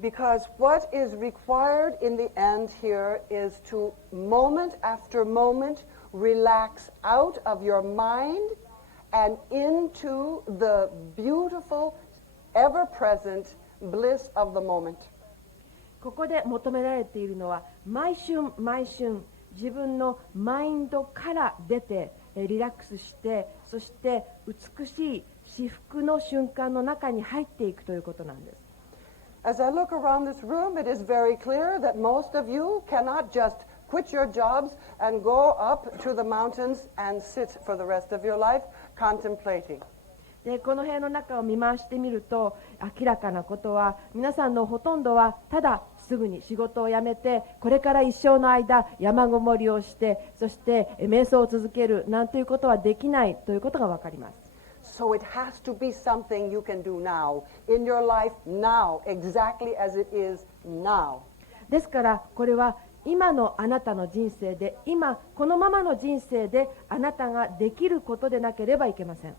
Because what is required in the end here is to, moment after moment, relax out of your mind and into the beautiful, ever-present bliss of the moment. ここで求められているのは、毎瞬毎瞬自分のマインドから出てリラックスして、そして美しい至福の瞬間の中に入っていくということなんです。As I look around this room, it is very clear that most of you cannot just quit your jobs and go up to the mountains and sit for the rest of your life contemplating. でこの部屋の中を見回してみると、明らかなことは、皆さんのほとんどはただすぐに仕事を辞めて、これから一生の間山ごもりをして、そして瞑想を続けるなんていうことはできないということが分かります。So it has to be something you can do now, in your life now, exactly as it is now. ですからこれは今のあなたの人生で、今このままの人生であなたができることでなければいけません。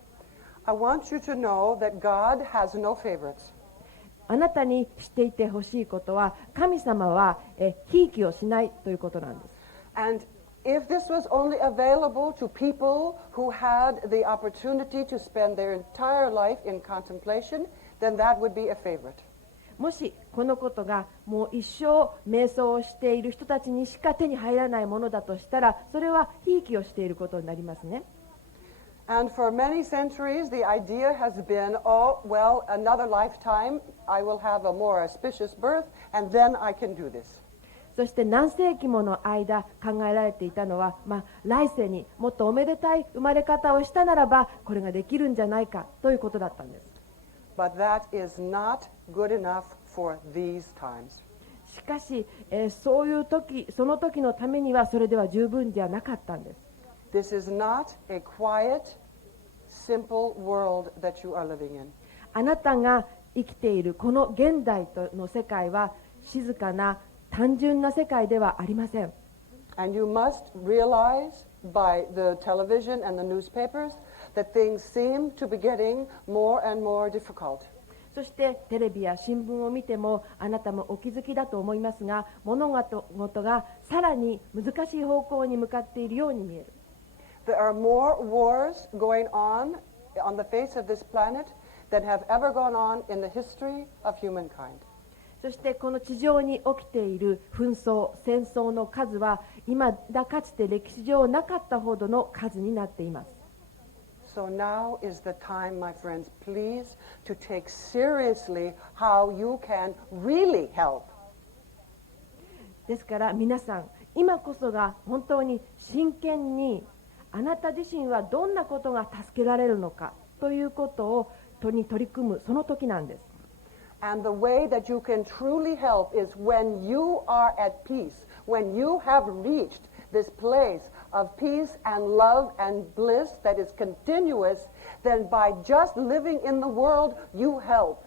I want you to know that God has no favorites. あなたにしていてほしいことは、神様はひいきをしないということなんです。And if this was only available to people who had the opportunity to spend their entire life in contemplation, then that would be a favorite. もしこのことがもう一生瞑想をしている人たちにしか手に入らないものだとしたら、それはひいきをしていることになりますね。And for many centuries, the idea has been, oh, well, another lifetime, I will have a more auspicious birth, and then I can do this. そして何世紀もの間考えられていたのは、来世にもっとおめでたい生まれ方をしたならば、これができるんじゃないかということだったんです。But that is not good enough for these times. しかし、そういう時、その時のためにはそれでは十分じゃなかったんです。This is not a quiet, simple world that you are living in. あなたが生きているこの現代の世界は静かな単純な世界ではありません。And you must realize by the television and the newspapers that things seem to be getting more and more difficult. そしてテレビや新聞を見ても、あなたもお気づきだと思いますが、物事がさらに難しい方向に向かっているように見える。There are more wars going on the face of this planet than have ever gone on in the history of humankind. そしてこの地上に起きている紛争、戦争の数は今だかつて歴史上なかったほどの数になっています。So now is the time, my friends, please, to take seriously how you can really help. ですから皆さん、今こそが本当に真剣に、あなた自身はどんなことが助けられるのかということに取り組むその時なんです。And the way that you can truly help is when you are at peace, when you have reached this place of peace and love and bliss that is continuous, then by just living in the world, you help.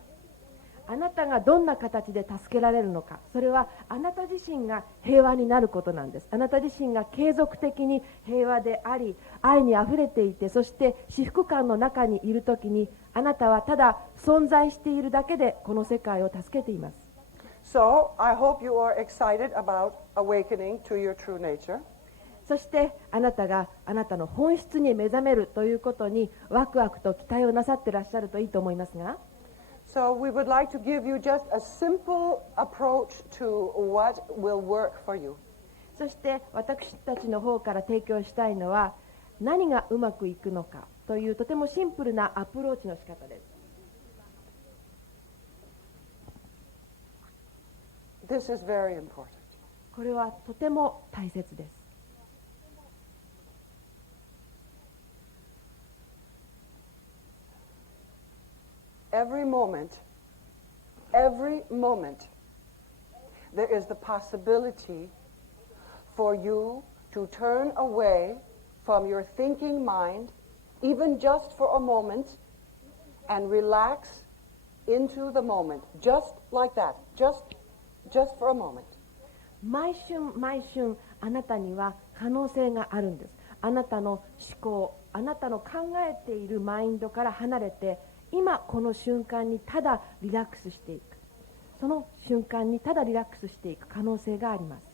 あなたがどんな形で助けられるのか、それはあなた自身が平和になることなんです。あなた自身が継続的に平和であり、愛にあふれていて、そして至福感の中にいるときに、あなたはただ存在しているだけでこの世界を助けています。So, I hope you are excited about awakening to your true nature. そしてあなたがあなたの本質に目覚めるということにワクワクと期待をなさっていらっしゃるといいと思いますが、So we would like to give you just a simple approach to what will work for you. そして私たちの方から提供したいのは、何がうまくいくのかというとてもシンプルなアプローチの仕方です。This is very important. これはとても大切です。Every moment, there is the possibility for you to turn away from your thinking mind, even just for a moment, and relax into the moment, just like that, just for a moment. 毎瞬毎瞬あなたには可能性があるんです。あなたの思考、あなたの考えているマインドから離れて、今この瞬間にただリラックスしていく。その瞬間にただリラックスしていく可能性があります。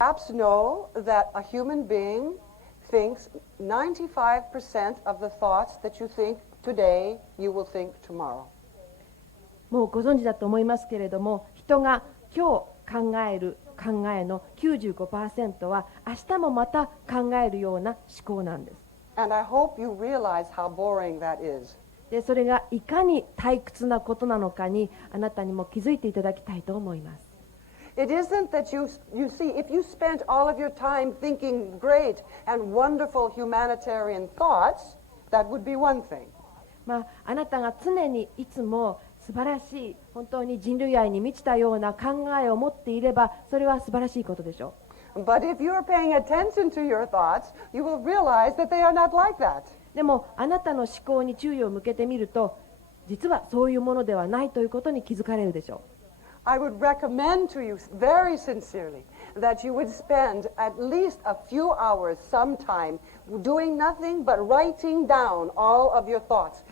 Perhaps know that a human being thinks 95% of the thoughts that you think today, you will think tomorrow. もうご存知だと思いますけれども、人が今日考える考えの 95% は明日もまた考えるような思考なんです。And I hope you realize how boring that is. でそれがいかに退屈なことなのかにあなたにも気づいていただきたいと思います。It isn't that you see, if you spent all of your time thinking great and wonderful humanitarian thoughts, that would be one thing. あなたが常にいつも素晴らしい本当に人類愛に満ちたような考えを持っていればそれは素晴らしいことでしょう。But if you're paying attention to your thoughts, you will realize that they are not like that. でもあなたの思考に注意を向けてみると実はそういうものではないということに気づかれるでしょう。I would recommend to you very sincerely that you would spend at least a few hours sometime doing nothing but writing down all of your thoughts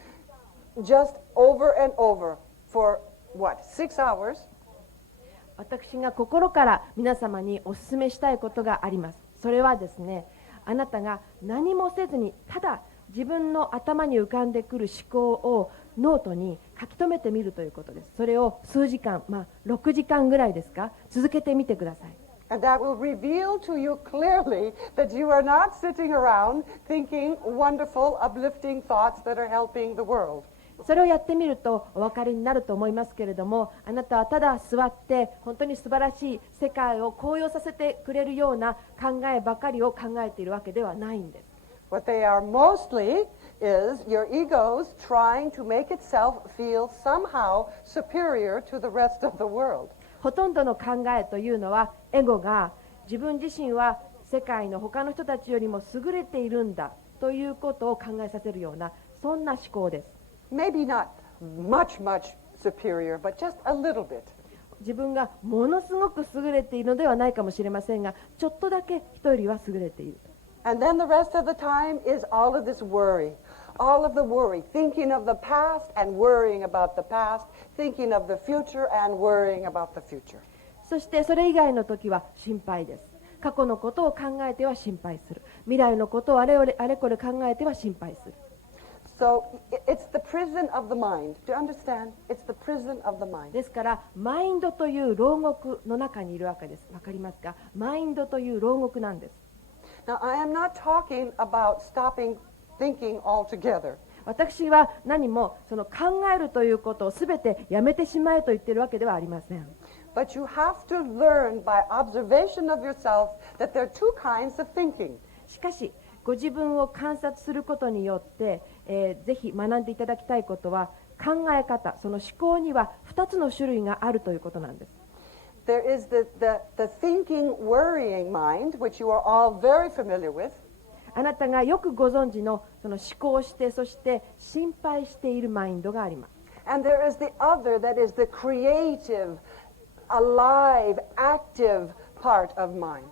just over and over for what, 6 hours? 私が心から皆様にお勧めしたいことがあります。それはですね、あなたが何もせずにただ自分の頭に浮かんでくる思考をノートに書き留めてみるということです。それを数時間、6時間ぐらいですか、続けてみてください。And that will reveal to you clearly that you are not sitting around thinking wonderful, uplifting thoughts that are helping the world. それをやってみるとお分かりになると思いますけれども、あなたはただ座って本当に素晴らしい世界を高揚させてくれるような考えばかりを考えているわけではないんです。What they are mostly is your ego's trying to make itself feel somehow superior to the rest of the world. ほとんどの考えというのはエゴが自分自身は世界の他の人たちよりも優れているんだということを考えさせるようなそんな思考です。Maybe not much superior, but just a little bit. 自分がものすごく優れているのではないかもしれませんが、ちょっとだけ人よりは優れている。And then the rest of the time is all of this worry. All of the worry, thinking of the past and worrying about the past, thinking of the future and worrying about the future. そしてそれ以外の時は心配です。過去のことを考えては心配する。未来のことをあれこれ考えては心配する。So it's the prison of the mind. Do you understand? It's the prison of the mind. ですからマインドという牢獄の中にいるわけです。わかりますか？マインドという牢獄なんです。Now, I am not talking about stopping thinking altogether. 私は何もその考えるということをすべてやめてしまえと言っているわけではありません。But you have to learn by observation of yourself that there are two kinds of thinking. しかしご自分を観察することによって、ぜひ学んでいただきたいことは考え方、その思考には2つの種類があるということなんです。There is the thinking, worrying mind, which you are all very familiar with. あなたがよくご存知のその思考してそして心配しているマインドがあります。And there is the other that is the creative, alive, active part of mind.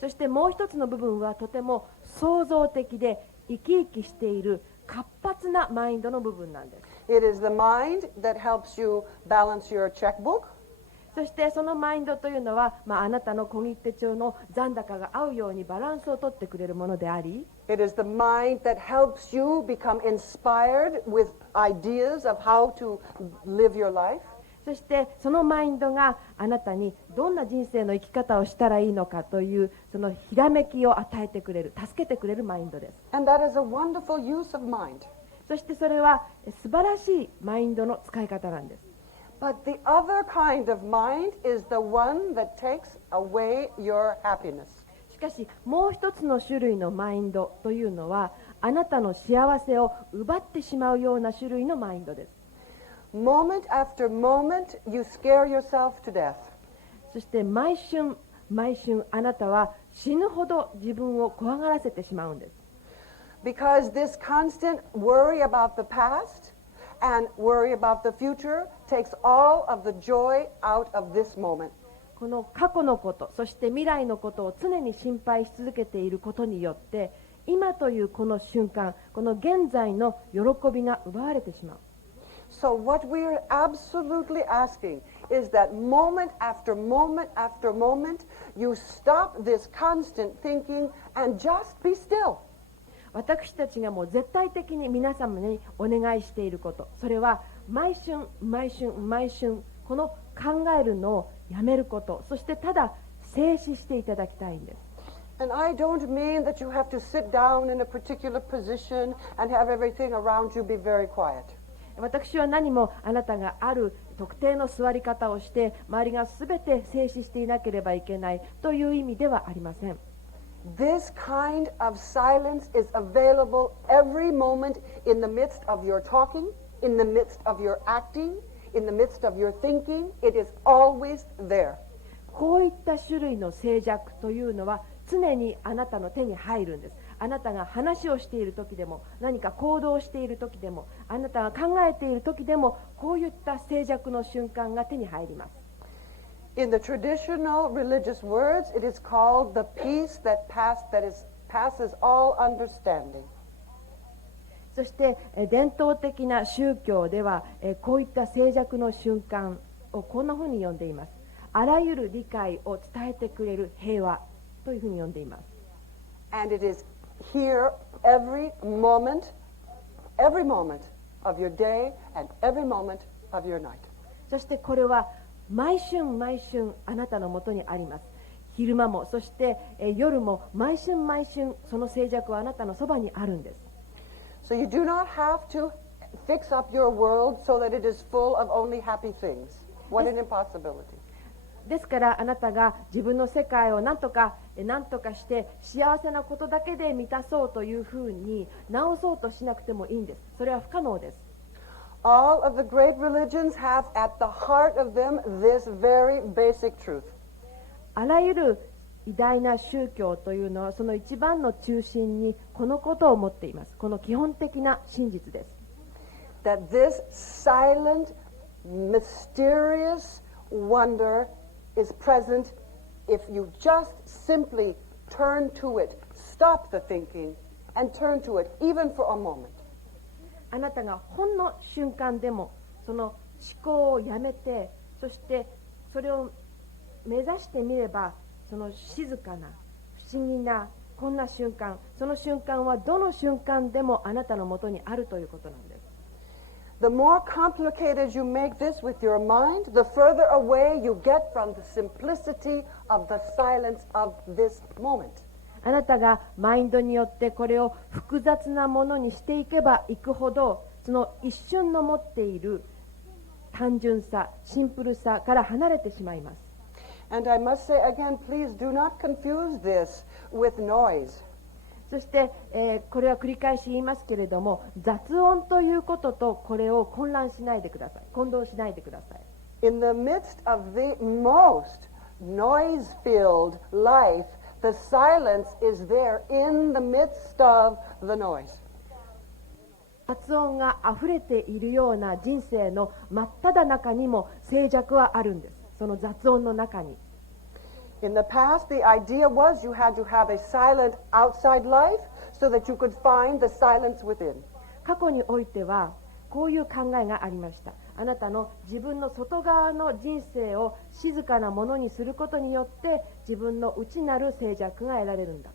そしてもう一つの部分はとても創造的で生き生きしている活発なマインドの部分なんです。It is the mind that helps you balance your checkbook. そしてそのマインドというのは、あなたの小切手帳の残高が合うようにバランスをとってくれるものであり、It is the mind that helps you become inspired with ideas of how to live your life. そしてそのマインドがあなたにどんな人生の生き方をしたらいいのかというそのひらめきを与えてくれる、助けてくれるマインドです。And that is a wonderful use of mind. そしてそれは素晴らしいマインドの使い方なんです。But the other kind of mind is the one that takes away your happiness. しかしもう一つの種類のマインドというのはあなたの幸せを奪ってしまうような種類のマインドです。Moment after moment, you scare yourself to death. そして毎春あなたは死ぬほど自分を怖がらせてしまうんです。Because this constant worry about the past and worry about the future takes all of the joy out of this moment. この過去のこと、そして未来のことを常に心配し続けていることによって今というこの瞬間、この現在の喜びが奪われてしまう。So what we are absolutely asking is that moment after moment after moment, you stop this constant thinking and just be still. 私たちがもう絶対的に皆様にお願いしていること、それは毎春毎春毎春この考えるのをやめること、そしてただ静止していただきたいんです。And I don't mean that you have to sit down in a particular position and have everything around you be very quiet. 私は何もあなたがある特定の座り方をして周りがすべて静止していなければいけないという意味ではありません。This kind of silence is available every moment in the midst of your talking, in the midst of your acting, in the midst of your thinking. It is always there. こういった種類の静寂というのは常にあなたの手に入るんです。あなたが話をしている時でも、何か行動している時でも、あなたが考えている時でも、こういった静寂の瞬間が手に入ります。In the traditional religious words, it is called the peace that passes all understanding. そして伝統的な宗教ではこういった静寂の瞬間をこんなふうに呼んでいます。あらゆる理解を伝えてくれる平和というふうに呼んでいます。And it is here every moment of your day and every moment of your night. そしてこれは毎春毎春あなたのもとにあります。昼間もそして夜も毎春毎春その静寂はあなたのそばにあるんです。So you do not have to fix up your world so that it is full of only happy things. What an impossibility. ですからあなたが自分の世界を何とかして幸せなことだけで満たそうというふうに直そうとしなくてもいいんです。それは不可能です。All of the great religions have at the heart of them this very basic truth. あらゆる偉大な宗教というのはその一番の中心にこのことを持っています。この基本的な真実です。That this silent, mysterious wonder is present if you just simply turn to it, stop the thinking, and turn to it, even for a moment. あなたがほんの瞬間でもその思考をやめて、そしてそれを目指してみれば、その静かな不思議なこんな瞬間、その瞬間はどの瞬間でもあなたのもとにあるということなんです。The more complicated you make this with your mind, the further away you get from the simplicity of the silence of this moment. あなたがマインドによってこれを複雑なものにしていけばいくほど、その一瞬の持っている単純さ、シンプルさから離れてしまいます。And I must say again, please do not confuse this with noise. そして、これは繰り返し言いますけれども、雑音ということとこれを混同しないでください。In the midst of the most noise-filled life, the silence is there in the midst of the noise. 雑音があふれているような人生の真っ只中にも静寂はあるんです。その雑音の中に。In the past, the idea was you had to have a silent outside life so that you could find the silence within. 過去においてはこういう考えがありました。あなたの自分の外側の人生を静かなものにすることによって自分の内なる静寂が得られるんだ。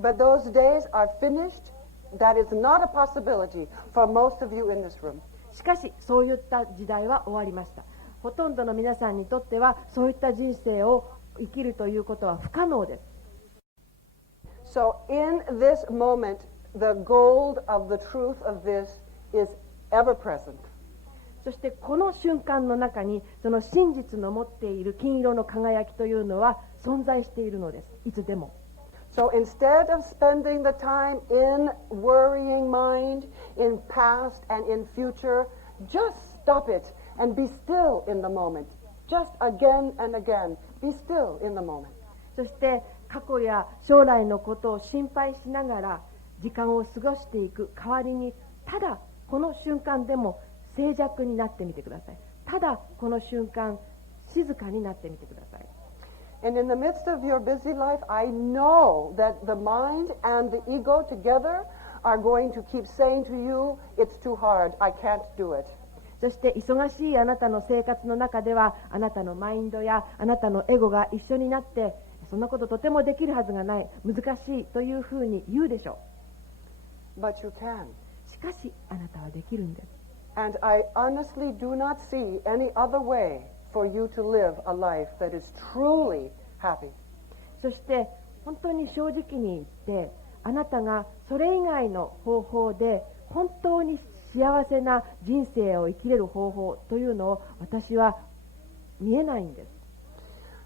But those days are finished. That is not a possibility for most of you in this room. しかしそういった時代は終わりました。ほとんどの皆さんにとってはそういった人生を生きるということは不可能です。So in this moment, the gold of the truth of this is ever present. そしてこの瞬間の中にその真実の持っている金色の輝きというのは存在しているのです。いつでも。So instead of spending the time in worrying mind, in past and in future, just stop it and be still in the moment. Just again and again, be still in the moment. そして過去や将来のことを心配しながら時間を過ごしていく代わりに、ただこの瞬間でも静寂になってみてください。ただこの瞬間静かになってみてください。And in the midst of your busy life, I know that the mind and the ego together are going to keep saying to you, it's too hard, I can't do it. そして忙しいあなたの生活の中では、あなたのマインドやあなたのエゴが一緒になって、そんなこととてもできるはずがない、難しいというふうに言うでしょBut you can. う。しかしあなたはできるんです。And I honestly do not see any other way for you to live a life that is truly happy. そして本当に正直に言って、あなたがそれ以外の方法で本当に幸せな人生を生きれる方法というのを私は見えないんです。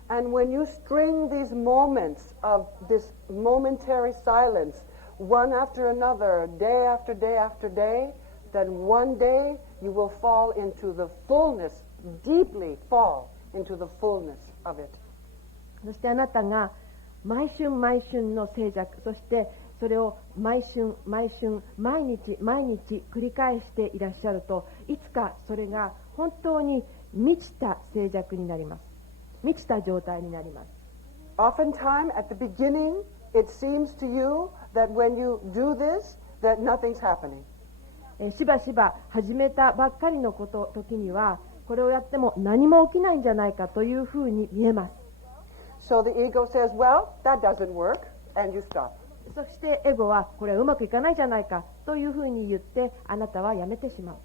And when you string these moments of this momentary silence, one after another, day after day after day, then one day you will fall into the fullness, deeply fall into the fullness of it. そしてあなたが毎春毎春の静寂、そしてそれを毎春毎春、毎日毎日繰り返していらっしゃると、いつかそれが本当に満ちた静寂になります。満ちた状態になります。Oftentimes, at the beginning, it seems to you that when you do this, that nothing's happening. しばしば始めたばっかりの時には、これをやっても何も起きないんじゃないかというふうに見えます。So the ego says, well, that doesn't work, and you stop. そしてエゴはこれはうまくいかないじゃないかというふうに言って、あなたはやめてしまう。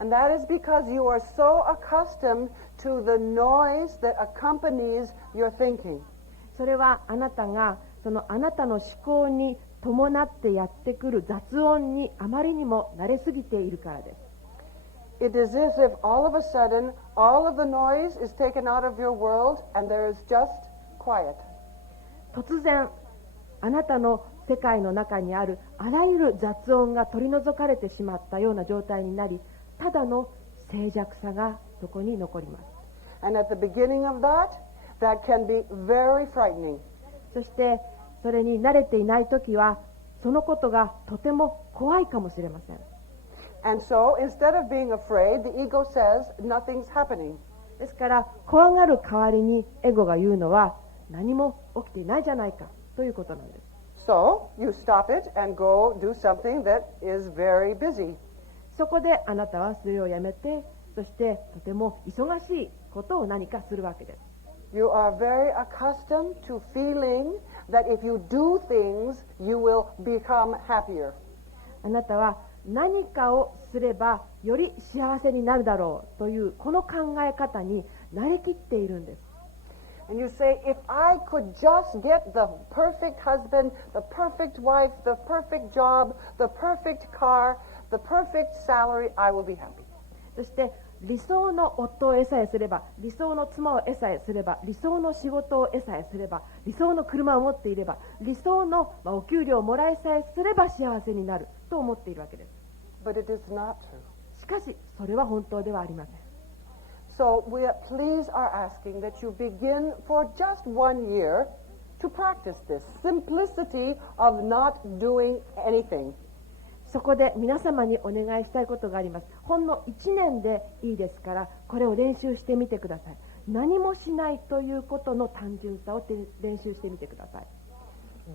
And that is because you are so accustomed to the noise that accompanies your thinking. それはあなたがそのあなたの思考に伴ってやってくる雑音にあまりにも慣れすぎているからです。It is as if all of a sudden, all of the noise is taken out of your world, and there is just quiet. 突然、あなたの世界の中にあるあらゆる雑音が取り除かれてしまったような状態になり、ただの静寂さがそこに残ります。And at the beginning of that, that can be very frightening. そしてそれに慣れていないときは、そのことがとても怖いかもしれません。And so, instead of being afraid, the ego says, nothing's happening. ですから怖がる代わりにエゴが言うのは、何も起きていないじゃないかということなんです。So, you stop it and go do something that is very busy. そこであなたはそれをやめて、そしてとても忙しいことを何かするわけです。You are very accustomed to feeling that if you do things, you will become happier. あなたは何かをすればより幸せになるだろうというこの考え方に慣れきっているんです。And you say, if I could just get the perfect husband, the perfect wife, the perfect job, the perfect car, the perfect salary, I will be happy. そして理想の夫を得さえすれば、理想の妻を得さえすれば、理想の仕事を得さえすれば、理想の車を持っていれば、理想のお給料をもらいさえすれば幸せになると思っているわけです。But it is not true. しかしそれは本当ではありません。So we please are asking that you begin for just 1 year to practice this simplicity of not doing anything. そこで皆様にお願いしたいことがあります。ほんの1年でいいですから、これを練習してみてください。何もしないということの単純さを練習してみてください。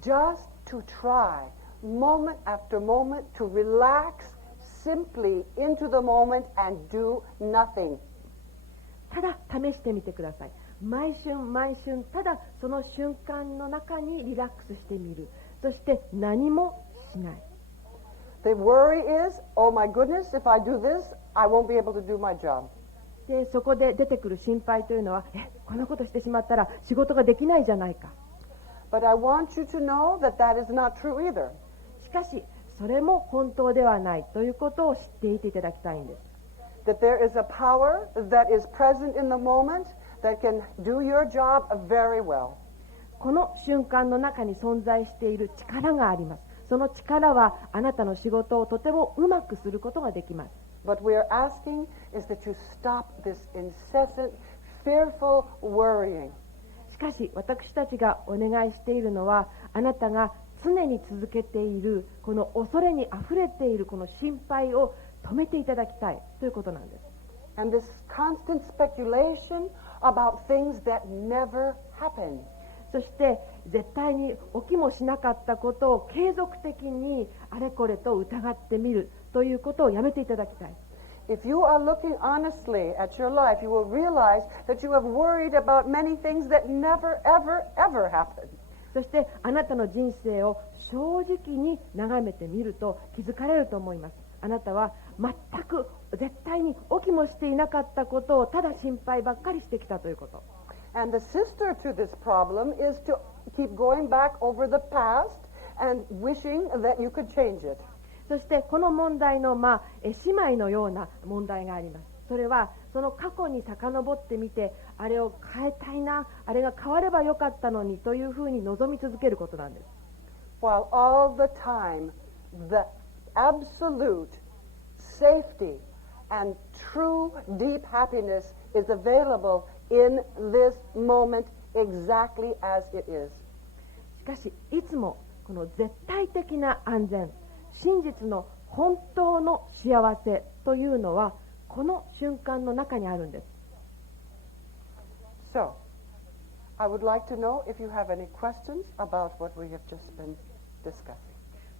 Just to try, moment after moment, to relax simply into the moment and do nothing. ただ試してみてください。毎春毎春、ただその瞬間の中にリラックスしてみる。そして何もしない。The worry is, oh my goodness, if I do this, I won't be able to do my job. でそこで出てくる心配というのは、こんなことしてしまったら仕事ができないじゃないか。But I want you to know that that is not true either. しかしそれも本当ではないということを知っていていただきたいんです。That there is a power that is present in the moment that can do your job very well. この瞬間の中に存在している力があります。その力はあなたの仕事をとてもうまくすることができます。What we are asking is that you stop this incessant, fearful worrying. しかし私たちがお願いしているのは、あなたが常に続けているこの恐れにあふれているこの心配を止めていただきたいということなんです。And this constant speculation about things that never happen. そして絶対に起きもしなかったことを継続的にあれこれと疑ってみるということをやめていただきたい。If you are looking honestly at your life, you will realize that you have worried about many things that never, ever, ever happened. そしてあなたの人生を正直に眺めてみると気づかれると思います。あなたは全く絶対に起きもしていなかったことをただ心配ばっかりしてきたということ。And the sister to this problem is to keep going back over the past and wishing that you could change it. そしてこの問題の、姉妹のような問題があります。それはその過去に遡ってみて、あれを変えたいな、あれが変わればよかったのにというふうに望み続けることなんです。While all the time the absolute safety and true deep happiness is available in this moment exactly as it is. しかしいつもこの絶対的な安全、真実の本当の幸せというのはこの瞬間の中にあるんです。So, I would like to know if you have any questions about what we have just been discussing.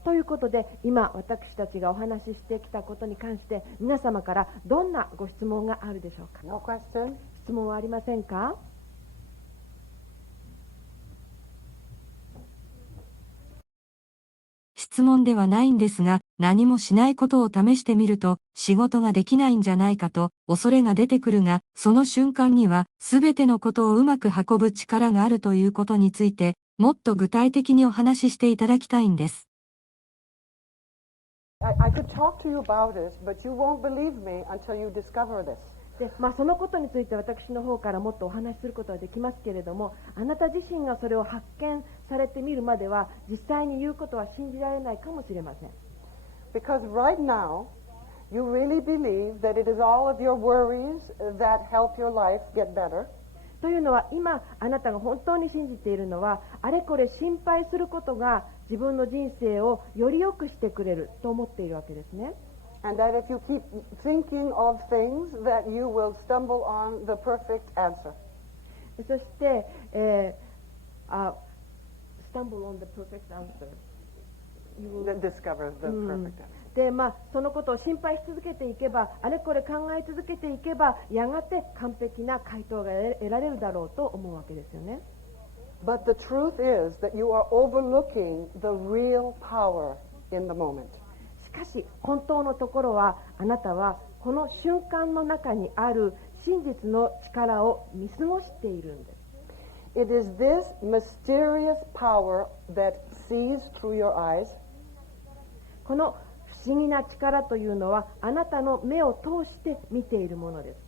ということで、今私たちがお話ししてきたことに関して皆様からどんなご質問があるでしょうか。 No question? 質問はありませんか？質問ではないんですが、何もしないことを試してみると、仕事ができないんじゃないかと恐れが出てくるが、その瞬間には、すべてのことをうまく運ぶ力があるということについて、もっと具体的にお話ししていただきたいんです。I could talk to you about it, but you won't believe me until you discover this. でそのことについて私の方からもっとお話しすることはできますけれども、あなた自身がそれを発見されてみるまでは実際に言うことは信じられないかもしれません。 Because right now, you really believe that it is all of your worries that help your life get better. というのは今あなたが本当に信じているのは、あれこれ心配することが自分の人生をより良くしてくれると思っているわけですね。And that if you keep thinking of things, that you will stumble on the perfect answer. そして、stumble on the perfect answer. Discover the perfect answer. でそのことを心配し続けていけば、あれこれ考え続けていけば、やがて完璧な回答が得られるだろうと思うわけですよね。But the truth is that you are overlooking the real power in the moment. しかし本当のところは、あなたはこの瞬間の中にある真実の力を見過ごしているんです。 It is this mysterious power that sees through your eyes. この不思議な力というのは、あなたの目を通して見ているものです。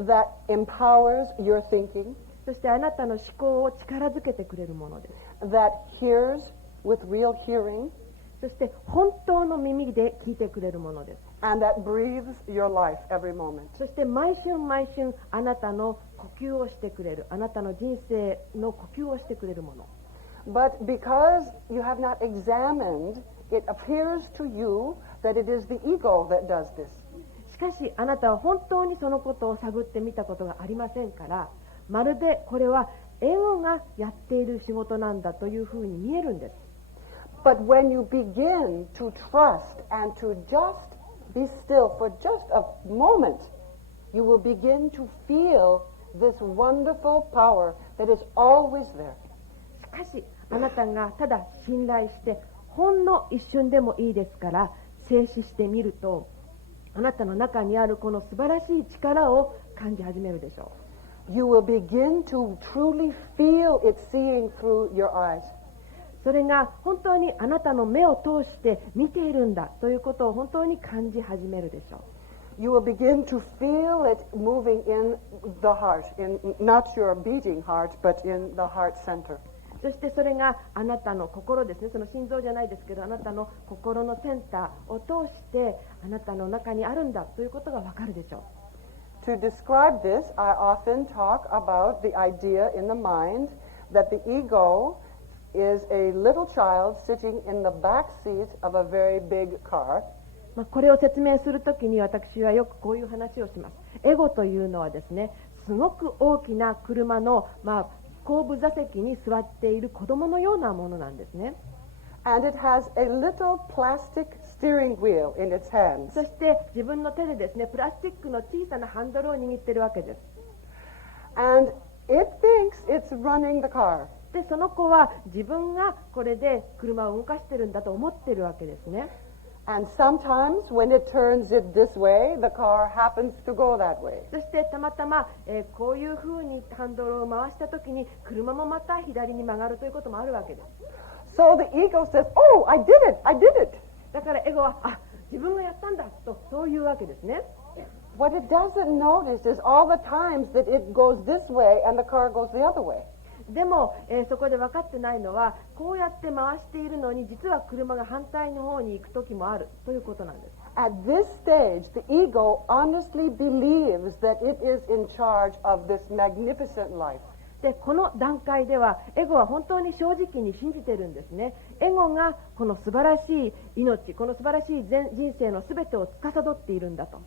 That empowers your thinking. そしてあなたの思考を力づけてくれるものです。 That hears with real hearing. そして本当の耳で聞いてくれるものです。 And that breathes your life every moment. そして毎春毎春あなたの呼吸をしてくれる、あなたの人生の呼吸をしてくれるもの。 But because you have not examined, it appears to you that it is the ego that does this. しかしあなたは本当にそのことを探ってみたことがありませんから、まるでこれはエゴがやっている仕事なんだというふうに見えるんです。 But when you begin to trust and to just be still for just a moment, you will begin to feel this wonderful power that is always there. しかしあなたがただ信頼してほんの一瞬でもいいですから静止してみると、あなたの中にあるこの素晴らしい力を感じ始めるでしょう。 You will begin to truly feel it seeing through your eyes. それが本当にあなたの目を通して見ているんだということを本当に感じ始めるでしょう。 You will begin to feel it moving in the heart, in not your beating heart, but in the heart center. そしてそれがあなたの心ですね、その心臓じゃないですけど、あなたの心のセンターを通してあなたの中にあるんだということがわかるでしょう。 To describe this, I often talk about the idea in the mind that the ego is a little child sitting in the back seat of a very big car. これを説明するときに私はよくこういう話をします。エゴというのはですね、すごく大きな車の、後部座席に座っている子供のようなものなんですね。And it has a little plastic steering wheel in its hands. そして自分の手でですね、プラスチックの小さなハンドルを握っているわけです。And it thinks it's running the car. で、その子は自分がこれで車を動かしてるんだと思っているわけですね。And sometimes when it turns it this way, the car happens to go that way. そしてたまたま、こういうふうにハンドルを回したときに車もまた左に曲がるということもあるわけです。So the ego says, oh, I did it. だからエゴは、あ、自分がやったんだと、そういうわけですね。What it doesn't notice is all the times that it goes this way and the car goes the other way. でも、そこで分かってないのは、こうやって回しているのに実は車が反対の方に行く時もあるということなんです。At this stage, the ego honestly believes that it is in charge of this magnificent life. で、この段階ではエゴは本当に正直に信じているんですね。エゴがこの素晴らしい命、この素晴らしい人生の全てを司っているんだと。